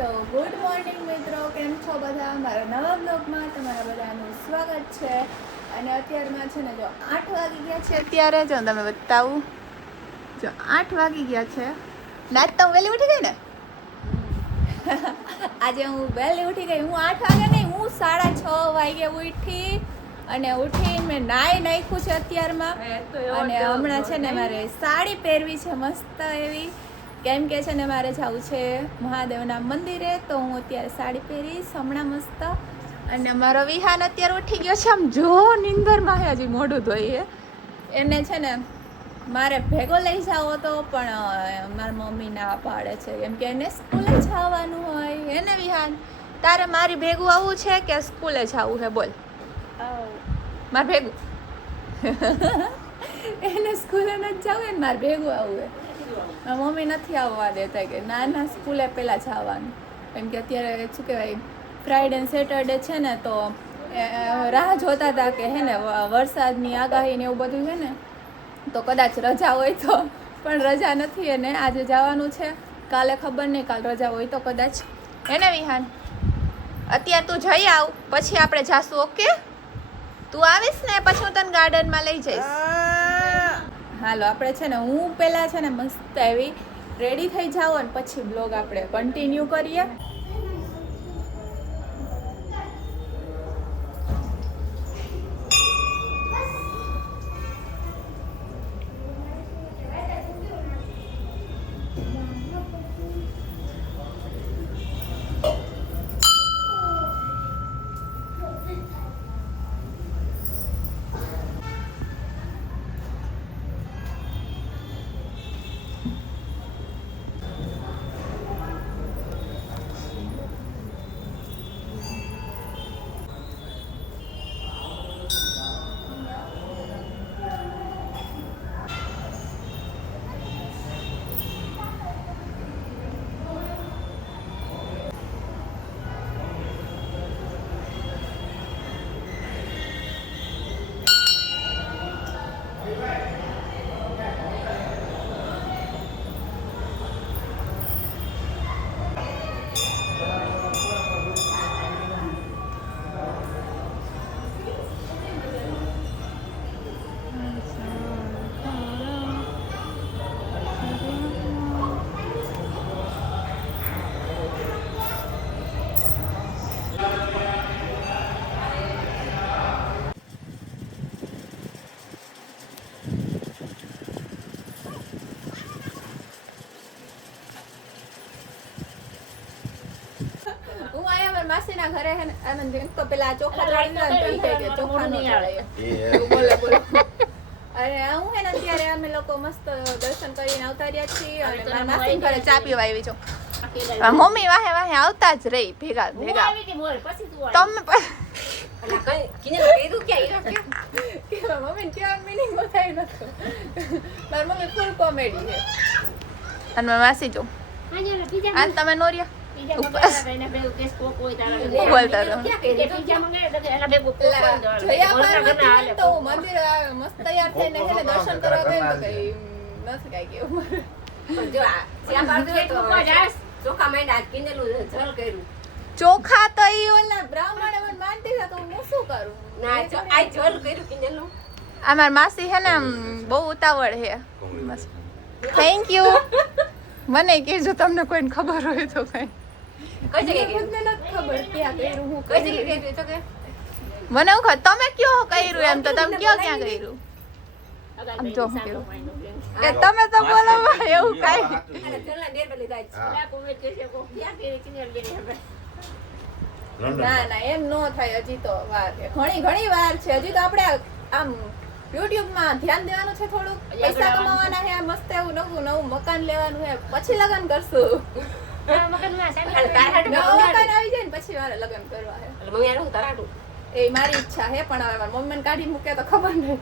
તો good morning મિત્રો, કેમ છો બધા? મારા નવા બ્લોગમાં તમારા બધાનું સ્વાગત છે. અને અત્યારમાં છે ને જો 8 વાગી ગયા છે. અત્યારે જો તમે બતાવું, જો 8 વાગી ગયા છે. નાચ તો વહેલી ઉઠી ગઈ ને આજે હું વહેલી ઉઠી ગઈ. હું 8 વાગે નહીં, હું 6:30 વાગે ઉઠી અને ઉઠીને મેં નાખ્યું છે અત્યારમાં. અને હમણાં છે ને મારે સાડી પહેરવી છે મસ્ત એવી, કેમ કે છે ને મારે જવું છે મહાદેવના મંદિરે. તો હું અત્યારે સાડી પહેરીશ હમણાં મસ્ત. અને મારો વિહાન અત્યારે ઉઠી ગયો છે. આમ જો નીંદરમાં હજી મોઢું ધોઈએ. એને છે ને મારે ભેગો લઈ જાવ તો પણ મારી મમ્મી ના પાડે છે, કેમ કે એને સ્કૂલે જવાનું હોય. એને વિહાન, તારે મારી ભેગું આવવું છે કે સ્કૂલે જવું છે? બોલ મારે ભેગું. એને સ્કૂલે નથી જવું, એને મારે ભેગું આવવું હોય. મમ્મી નથી આવવા દેતા કે ના ના સ્કૂલે પહેલાં જવાનું, કેમ કે અત્યારે શું કહેવાય ફ્રાઈડે અને સેટરડે છે ને, તો રાહ જોતા હતા કે હે ને વરસાદની આગાહી ને એવું બધું છે ને, તો કદાચ રજા હોય તો, પણ રજા નથી. એને આજે જવાનું છે, કાલે ખબર નહીં, કાલ રજા હોય તો કદાચ. એને વિહાન અત્યારે તું જઈ આવ, પછી આપણે જાશું. ઓકે, તું આવીશ ને પછી હું તને ગાર્ડનમાં લઈ જઈશ. હાલો, આપણે છે ને હું પહેલાં છે ને મસ્ત એવી રેડી થઈ જાઓ અને પછી બ્લોગ આપણે કન્ટિન્યુ કરીએ. માસીના ઘરે હે ને આનંદ તો પેલા ચોખા લાવીને તો ઈ કે ચોખા નહીં આવે બોલે અરે હું હે ને અત્યારે અમે લોકો મસ્ત દર્શન કરીને આવતા રહ્યા છીએ. અને મારા માસીના ઘરે ચા પીવા આવી છો. મમ્મી વાહે વાહે આવતા જ રહી ભેગા ભેગા. તમે કઈ કિને કીધું કે મમ્મી કેવા મીનિંગ બતાવી નતો. મારી મમ્મી ફૂલ કોમેડી છે. અને મારા માસી જો આ તમે નોરિયા ચોખા તો ઈ ઓલા બ્રાહ્મણે મને માનતી હતા, તો હું શું કરું? અમાર માસી હે ને બહુ ઉતાવળ હે. Thank you. મને કહેજો તમને કોઈને ખબર હોય તો કઈ. મને એવું તમે કયો કર્યું એમ, તો તમે કયો ક્યાં કર્યું? આમ જો તમે તો બોલો એવું કઈ. ના ના એમ નો થાય, હજી તો વાર છે, ઘણી વાર છે. હજી તો આપણે આમ યુટ્યુબ માં ધ્યાન દેવાનું છે, થોડું પૈસા કમાવાના છે, મસ્ત એવું નવું મકાન લેવાનું છે, પછી લગ્ન કરશું. મકાન આવી જાય ને પછી મારે લગ્ન કરવા છે. એ મારી ઈચ્છા છે, પણ હવે મારી મમ્મી કાઢી મૂકે તો ખબર નહીં.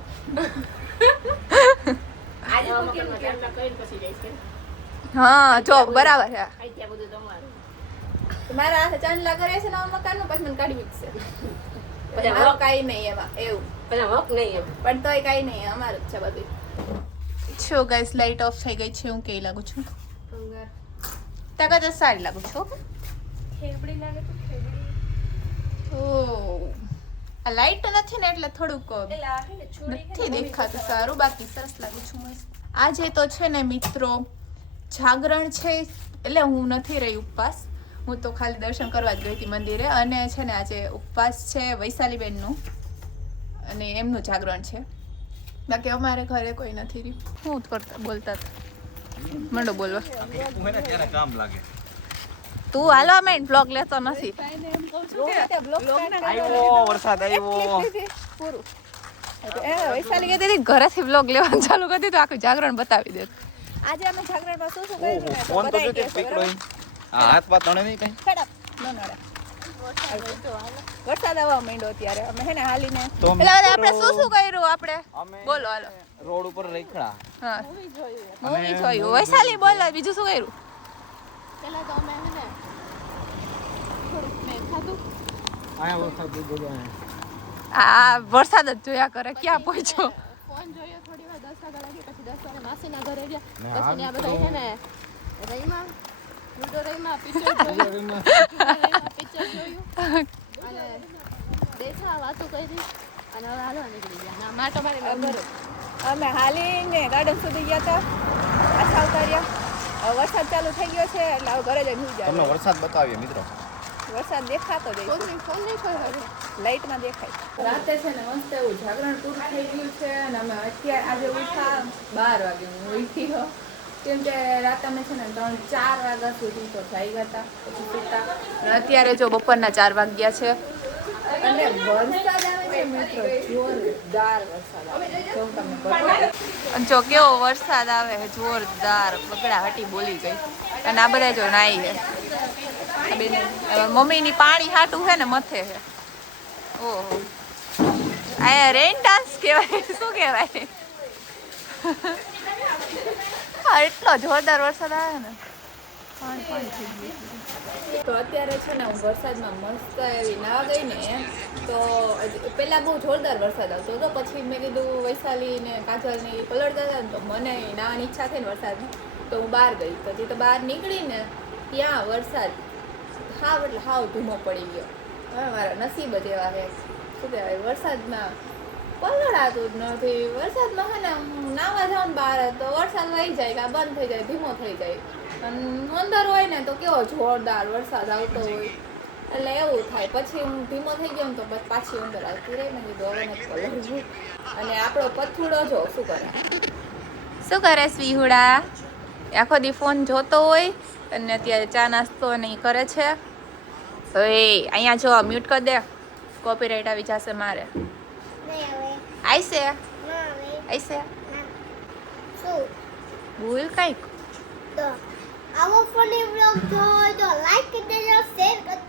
હા જો બરાબર છે. મારા હાથે ચાંદલા કરે છે નવા મકાન નું, પછી મને કાઢી મૂકશે. કઈ નહીં એમાં એવું, પણ તોય કઈ નહીં, અમારું જ છે બધું. છો ગાઈસ, લાઈટ ઓફ થઈ ગઈ છે. હું કેવી લાગુ છું? તાકાત સારી લાગુ છું. ઓહ આ લાઈટ નથી ને એટલે થોડુંક નથી દેખાતું સારું, બાકી સરસ લાગુ છું મસ્ત. આજે તો છે ને મિત્રો જાગરણ છે, એટલે હું નથી રહી ઉપવાસ, હું તો ખાલી દર્શન કરવા જ ગઈ હતી મંદિરે. અને છે ને આજે ઉપવાસ છે વૈશાલીબેનનું, અને એમનું જાગરણ છે. બાકી અમારે ઘરે કોઈ નથી રહ્યું. હું કરતા બોલતા મંડો બોલવા તું હાલો અમે બ્લોગ લેતો નથી. વરસાદ આવ્યો પૂરું વૈશાલી કહેતી હતી ઘરેથી બ્લોગ લેવાનું ચાલુ કરી દીધું, આખું જાગરણ બતાવી દે. આજે અમે જાગરણમાં શું શું કર્યું ને ફોન તો જો તે પીકડો હાથ પાત તણે નહીં કઈ ખડપ નો નડે. વરસાદ આવવા માંડ્યો ત્યારે અમે હે ને હાલીને તો એટલે આપણે શું શું કર્યું આપણે બોલો હાલો. રોડ ઉપર રખડા હા મૂવી જોયું. વૈશાલી બોલ બીજું શું કર્યું? પેલા તો અમે હે ને થોડુંક મેં ખાધું. આયા વરસાદ બોલો આ વરસાદ જ જોયા કરે. ક્યાં પહોંચ્યો? ફોન જોયો થોડી વાર 10 વાગ્યા લાગી, પછી 10 વાગે માસીના ઘરે ગયા, પછી ત્યાં બધા હે ને રહીમાં લૂડો રહીમાં પિક્ચર જોયું અને દેખા વાતો કરી અને હવે હાલવા નીકળી ગયા. ના માટો મારી ઘરે અમે હાલીને ગાર્ડન સુધી ગયા હતા, પાછા ઉતાર્યા. હવે વરસાદ ચાલુ થઈ ગયો છે એટલે હવે ઘરે જઈને સુઈ તમને જાય. વરસાદ બતાવીએ મિત્રો. વરસાદ દેખાતો જ ફોન નહીં કોઈ લાઈટમાં દેખાય. રાતે છે ને મસ્ત એવું જાગરણ પૂરું થઈ ગયું છે અને અમે અત્યારે આજે ઉઠા 12 વાગે હું ઉઠી હો, કેમ કે રાતે અમે છે ને 3-4 વાગ્યા સુધી તો જાઈ ગયા હતા, પછી સૂતા. અને અત્યારે જો બપોરના 4 વાગ્યા છે અને વરસાદ આવે છે મિત્રો, જોરદાર વરસાદ આવે છે. જો હું તમને બતાવું જો કેવો વરસાદ આવે છે, જોરદાર. બગડા હટી બોલી ગઈ. અને આ બધા જો નાઈ છે મમ્મીની પાણી હાટું છે ને મથે છે. ઓહો આ રેન ડાન્સ કહેવાય, શું કહેવાય? હા એટલો જોરદાર વરસાદ આવે ને પાણી પાણી થઈ ગયું. તો અત્યારે છે ને હું વરસાદમાં મસ્ત એવી નાવા ગઈ ને, તો પહેલાં બહુ જોરદાર વરસાદ આવતો હતો. પછી મેં કીધું વૈશાલી ને કાજલ ને પલળતા હતા ને તો મને નાવાની ઈચ્છા થઈ ને વરસાદની, તો હું બહાર ગઈ. તો તે તો બહાર નીકળીને ત્યાં વરસાદ હાવ એટલે હાવ ધૂમો પડી ગયો. હવે મારા નસીબ જ એવા છે, શું કહેવાય, વરસાદમાં પલળાતું જ નથી. વરસાદમાં હે ને નાવા જાઉં બહાર તો વરસાદ વહી જાય કે બંધ થઈ જાય, ધીમો થઈ જાય. અને અંદર હોય ને તો કેવો જોરદાર વરસાદ આવતો હોય, એટલે એવું થાય. પછી હું ધીમો થઈ ગયો ને તો બસ પાછી અંદર આવતી રહી. મેં કીધું હવે નથી પલળવું. અને આપણો પથુડો જો શું કરે સ્વીહુડા, આખો દી ફોન જોતો હોય અને અત્યારે ચા નાસ્તો ને ઈ કરે છે. હવે અહીંયા જો મ્યુટ કરી દે, કોપીરાઇટ આવી જશે મારે. આઈસે આઈસે બોલ કાંઈક. આવો ફની વ્લોગ જોઈ તો લાઈક કરી દેજો, શેર કરી